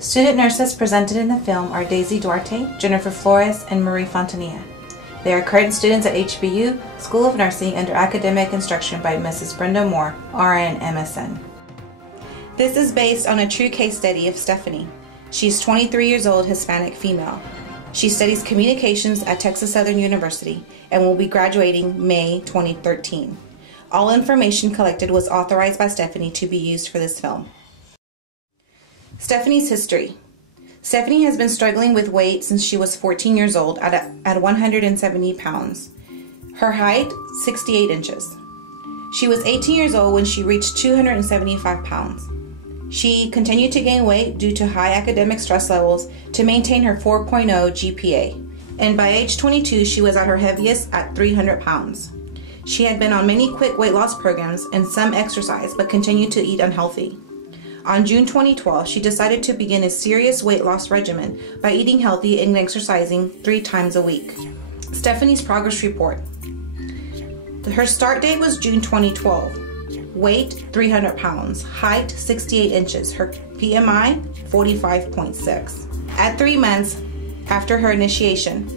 Student nurses presented in the film are Daisy Duarte, Jennifer Flores, and Marie Fontanilla. They are current students at HBU School of Nursing under academic instruction by Mrs. Brenda Moore, RN MSN. This is based on a true case study of Stephanie. She's 23 years old, Hispanic female. She studies communications at Texas Southern University and will be graduating May 2013. All information collected was authorized by Stephanie to be used for this film. Stephanie's history. Stephanie has been struggling with weight since she was 14 years old at 170 pounds. Her height, 68 inches. She was 18 years old when she reached 275 pounds. She continued to gain weight due to high academic stress levels to maintain her 4.0 GPA. And by age 22, she was at her heaviest at 300 pounds. She had been on many quick weight loss programs and some exercise, but continued to eat unhealthy. On June 2012, she decided to begin a serious weight loss regimen by eating healthy and exercising 3 times a week. Stephanie's progress report. Her start date was June 2012. Weight, 300 pounds. Height, 68 inches. Her BMI, 45.6. At 3 months after her initiation,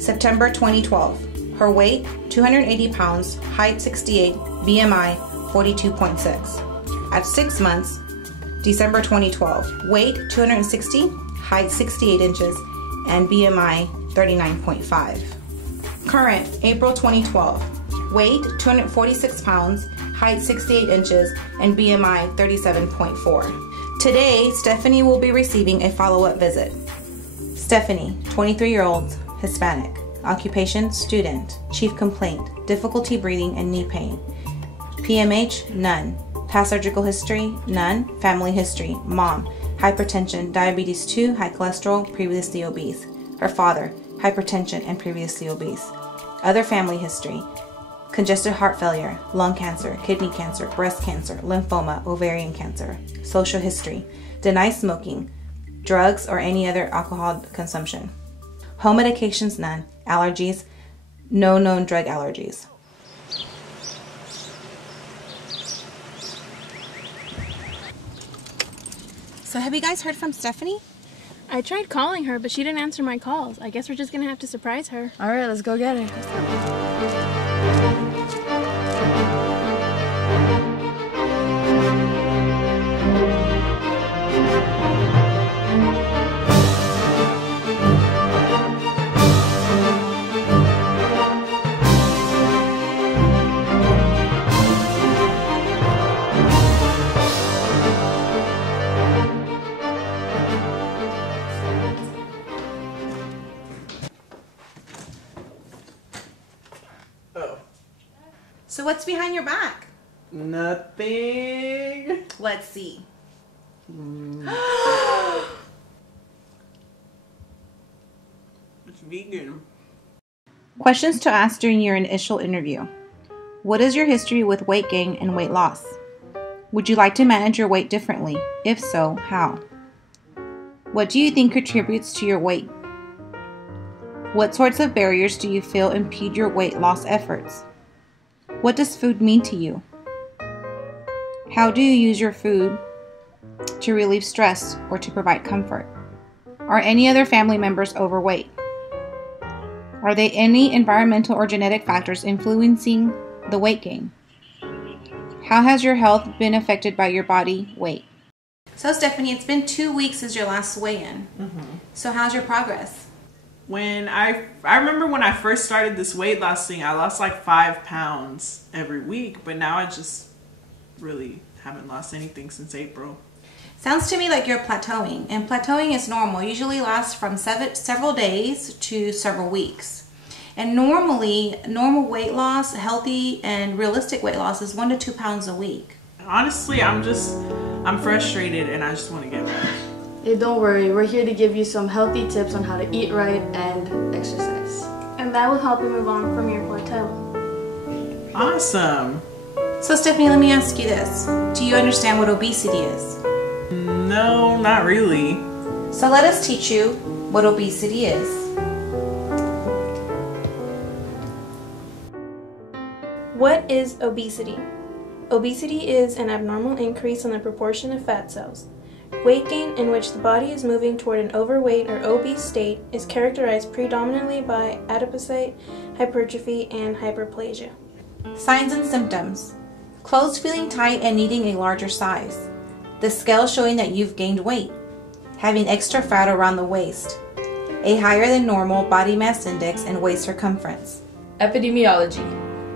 September 2012, her weight, 280 pounds. Height, 68. BMI, 42.6. At 6 months, December 2012, weight 260, height 68 inches, and BMI 39.5. Current, April 2012, weight 246 pounds, height 68 inches, and BMI 37.4. Today, Stephanie will be receiving a follow-up visit. Stephanie, 23-year-old, Hispanic. Occupation, student. Chief complaint, difficulty breathing and knee pain. PMH, none. Past surgical history, none. Family history, mom, hypertension, diabetes 2, high cholesterol, previously obese. Her father, hypertension and previously obese. Other family history, congestive heart failure, lung cancer, kidney cancer, breast cancer, lymphoma, ovarian cancer. Social history, denies smoking, drugs or any other alcohol consumption. Home medications, none. Allergies, no known drug allergies. So have you guys heard from Stephanie? I tried calling her, but she didn't answer my calls. I guess we're just gonna have to surprise her. All right, let's go get her. So what's behind your back? Nothing. Let's see. It's vegan. Questions to ask during your initial interview. What is your history with weight gain and weight loss? Would you like to manage your weight differently? If so, how? What do you think contributes to your weight? What sorts of barriers do you feel impede your weight loss efforts? What does food mean to you? How do you use your food to relieve stress or to provide comfort? Are any other family members overweight? Are there any environmental or genetic factors influencing the weight gain? How has your health been affected by your body weight? So Stephanie, it's been 2 weeks since your last weigh-in. So how's your progress? When I remember when I first started this weight loss thing, I lost like 5 pounds every week, but now I just really haven't lost anything since April. Sounds to me like you're plateauing, and plateauing is normal. Usually lasts from several days to several weeks. And normally, normal weight loss, healthy and realistic weight loss is 1 to 2 pounds a week. Honestly, I'm frustrated and I just want to get better. Hey, don't worry. We're here to give you some healthy tips on how to eat right and exercise. And that will help you move on from your plateau. Awesome. So Stephanie, let me ask you this. Do you understand what obesity is? No, not really. So let us teach you what obesity is. What is obesity? Obesity is an abnormal increase in the proportion of fat cells. Weight gain, in which the body is moving toward an overweight or obese state, is characterized predominantly by adipocyte hypertrophy and hyperplasia. Signs and symptoms. Clothes feeling tight and needing a larger size. The scale showing that you've gained weight. Having extra fat around the waist. A higher than normal body mass index and waist circumference. Epidemiology.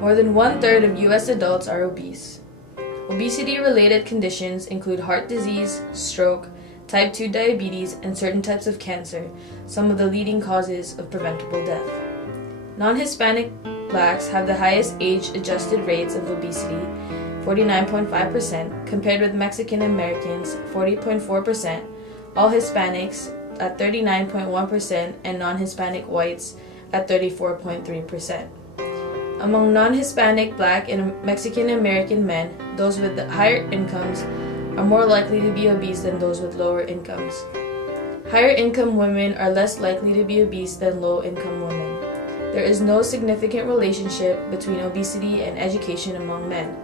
More than 1/3 of U.S. adults are obese. Obesity-related conditions include heart disease, stroke, type 2 diabetes, and certain types of cancer, some of the leading causes of preventable death. Non-Hispanic blacks have the highest age-adjusted rates of obesity, 49.5%, compared with Mexican Americans, 40.4%, all Hispanics at 39.1%, and non-Hispanic whites at 34.3%. Among non-Hispanic, Black, and Mexican American men, those with higher incomes are more likely to be obese than those with lower incomes. Higher income women are less likely to be obese than low income women. There is no significant relationship between obesity and education among men.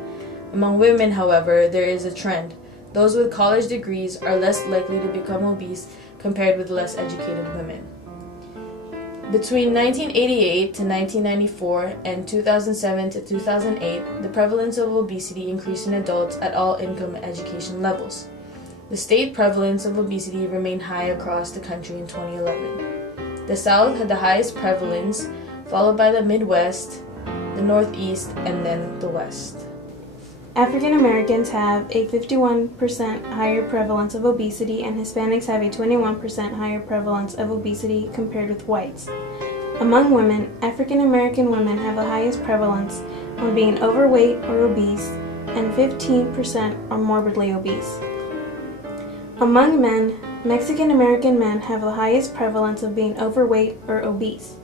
Among women, however, there is a trend. Those with college degrees are less likely to become obese compared with less educated women. Between 1988 to 1994 and 2007 to 2008, the prevalence of obesity increased in adults at all income and education levels. The state prevalence of obesity remained high across the country in 2011. The South had the highest prevalence, followed by the Midwest, the Northeast, and then the West. African Americans have a 51% higher prevalence of obesity, and Hispanics have a 21% higher prevalence of obesity compared with whites. Among women, African American women have the highest prevalence on being overweight or obese, and 15% are morbidly obese. Among men, Mexican American men have the highest prevalence of being overweight or obese.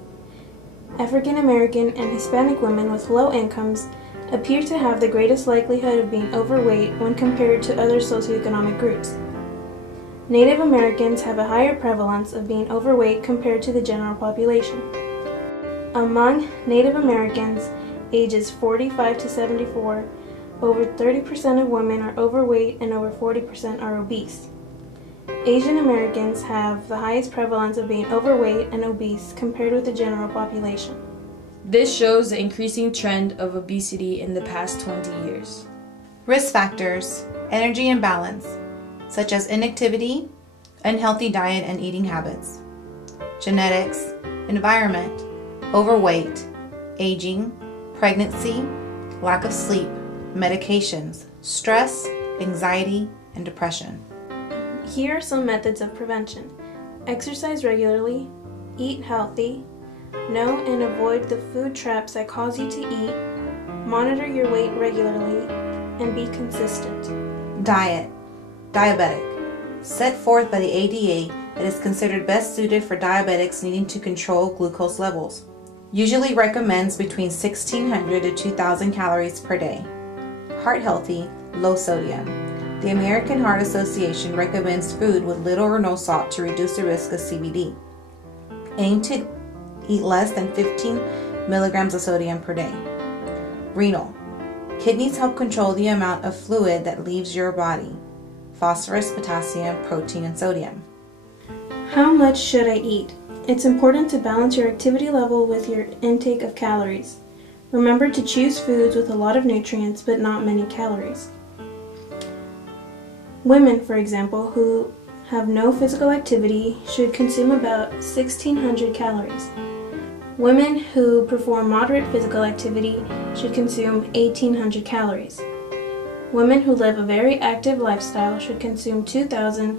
African American and Hispanic women with low incomes appear to have the greatest likelihood of being overweight when compared to other socioeconomic groups. Native Americans have a higher prevalence of being overweight compared to the general population. Among Native Americans ages 45 to 74, over 30% of women are overweight and over 40% are obese. Asian Americans have the highest prevalence of being overweight and obese compared with the general population. This shows the increasing trend of obesity in the past 20 years. Risk factors, energy imbalance, such as inactivity, unhealthy diet and eating habits, genetics, environment, overweight, aging, pregnancy, lack of sleep, medications, stress, anxiety, and depression. Here are some methods of prevention. Exercise regularly, eat healthy, know and avoid the food traps that cause you to eat, monitor your weight regularly, and be consistent. Diet. Diabetic. Set forth by the ADA that is considered best suited for diabetics needing to control glucose levels. Usually recommends between 1,600 to 2,000 calories per day. Heart healthy, low sodium. The American Heart Association recommends food with little or no salt to reduce the risk of CVD. Aim to eat less than 15 milligrams of sodium per day. Renal. Kidneys help control the amount of fluid that leaves your body. Phosphorus, potassium, protein, and sodium. How much should I eat? It's important to balance your activity level with your intake of calories. Remember to choose foods with a lot of nutrients but not many calories. Women, for example, who have no physical activity should consume about 1,600 calories. Women who perform moderate physical activity should consume 1,800 calories. Women who live a very active lifestyle should consume 2,000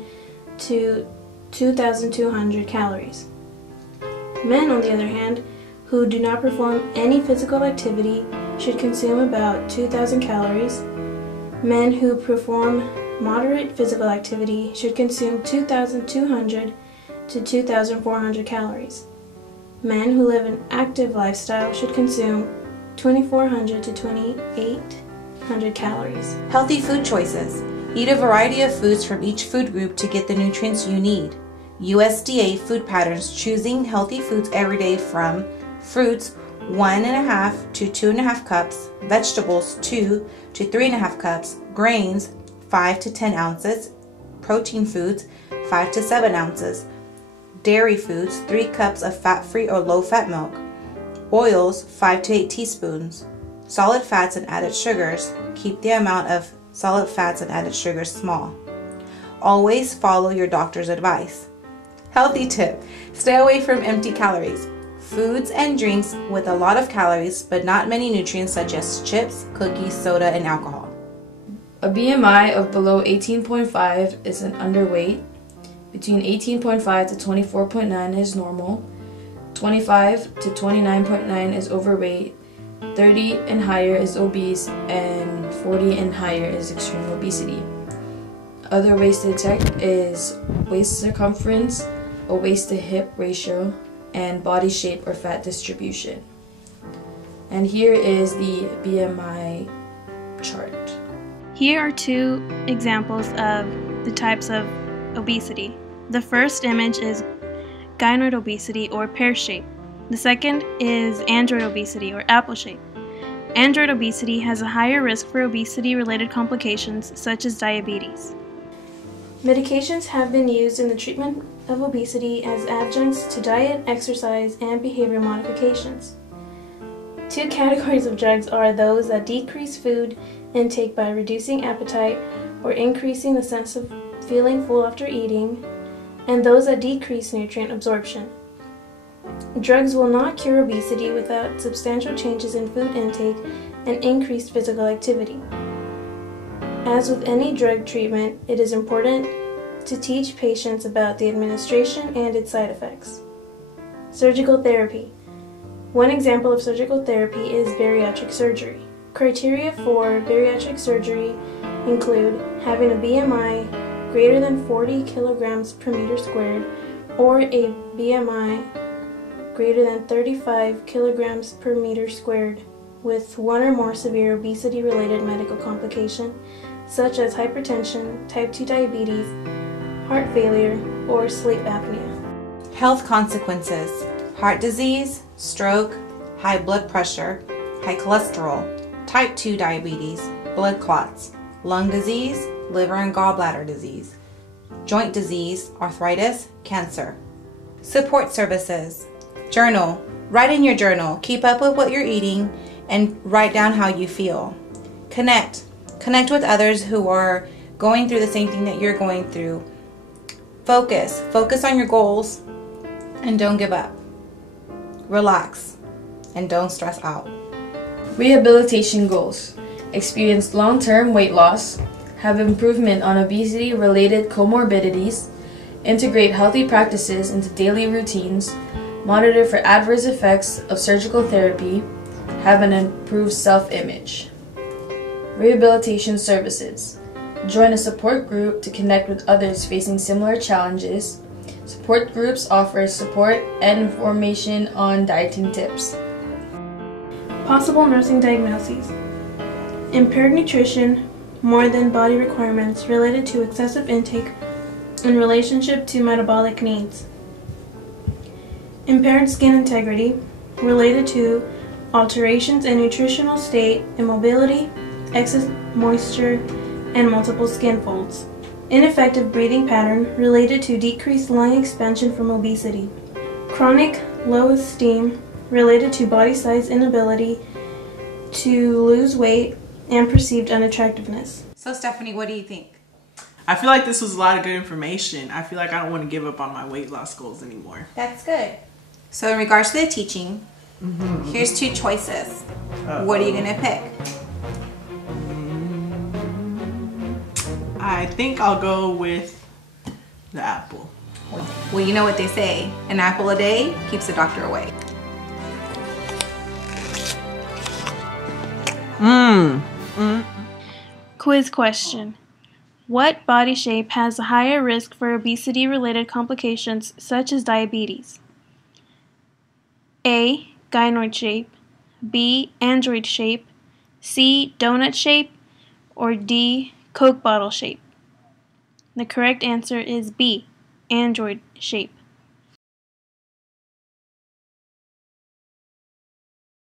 to 2,200 calories. Men, on the other hand, who do not perform any physical activity should consume about 2,000 calories. Men who perform moderate physical activity should consume 2,200 to 2,400 calories. Men who live an active lifestyle should consume 2,400 to 2,800 calories. Healthy food choices. Eat a variety of foods from each food group to get the nutrients you need. USDA food patterns, choosing healthy foods every day from fruits 1.5 to 2.5 cups, vegetables 2 to 3.5 cups, grains 5 to 10 ounces, Protein foods, 5 to 7 ounces. Dairy foods, 3 cups of fat-free or low-fat milk. Oils, 5 to 8 teaspoons. Solid fats and added sugars, keep the amount of solid fats and added sugars small. Always follow your doctor's advice. Healthy tip, stay away from empty calories. Foods and drinks with a lot of calories but not many nutrients such as chips, cookies, soda, and alcohol. A BMI of below 18.5 is an underweight. Between 18.5 to 24.9 is normal. 25 to 29.9 is overweight. 30 and higher is obese, and 40 and higher is extreme obesity. Other ways to detect is waist circumference, a waist to hip ratio, and body shape or fat distribution. And here is the BMI chart. Here are 2 examples of the types of obesity. The first image is gynoid obesity or pear shape. The second is android obesity or apple shape. Android obesity has a higher risk for obesity-related complications such as diabetes. Medications have been used in the treatment of obesity as adjuncts to diet, exercise, and behavior modifications. 2 categories of drugs are those that decrease food intake by reducing appetite or increasing the sense of feeling full after eating, and those that decrease nutrient absorption. Drugs will not cure obesity without substantial changes in food intake and increased physical activity. As with any drug treatment, it is important to teach patients about the administration and its side effects. Surgical therapy. One example of surgical therapy is bariatric surgery. Criteria for bariatric surgery include having a BMI greater than 40 kilograms per meter squared or a BMI greater than 35 kilograms per meter squared with 1 or more severe obesity-related medical complication such as hypertension, type 2 diabetes, heart failure, or sleep apnea. Health consequences: heart disease, stroke, high blood pressure, high cholesterol, type 2 diabetes, blood clots, lung disease, liver and gallbladder disease, joint disease, arthritis, cancer. Support services: journal. Write in your journal. Keep up with what you're eating and write down how you feel. Connect. Connect with others who are going through the same thing that you're going through. Focus. Focus on your goals and don't give up. Relax and don't stress out. Rehabilitation goals: experience long-term weight loss, have improvement on obesity-related comorbidities, integrate healthy practices into daily routines, monitor for adverse effects of surgical therapy, have an improved self-image. Rehabilitation services: join a support group to connect with others facing similar challenges. Support groups offer support and information on dieting tips. Possible nursing diagnoses: impaired nutrition, more than body requirements related to excessive intake in relationship to metabolic needs. Impaired skin integrity, related to alterations in nutritional state, immobility, excess moisture, and multiple skin folds. Ineffective breathing pattern, related to decreased lung expansion from obesity. Chronic low esteem, related to body size inability to lose weight and perceived unattractiveness. So Stephanie, what do you think? I feel like this was a lot of good information. I feel like I don't want to give up on my weight loss goals anymore. That's good. So in regards to the teaching, here's 2 choices. What are you going to pick? I think I'll go with the apple. Well, you know what they say, an apple a day keeps the doctor away. Quiz question: what body shape has a higher risk for obesity-related complications such as diabetes? A. Gynoid shape, B. Android shape, C. Donut shape, or D. Coke bottle shape? The correct answer is B. Android shape.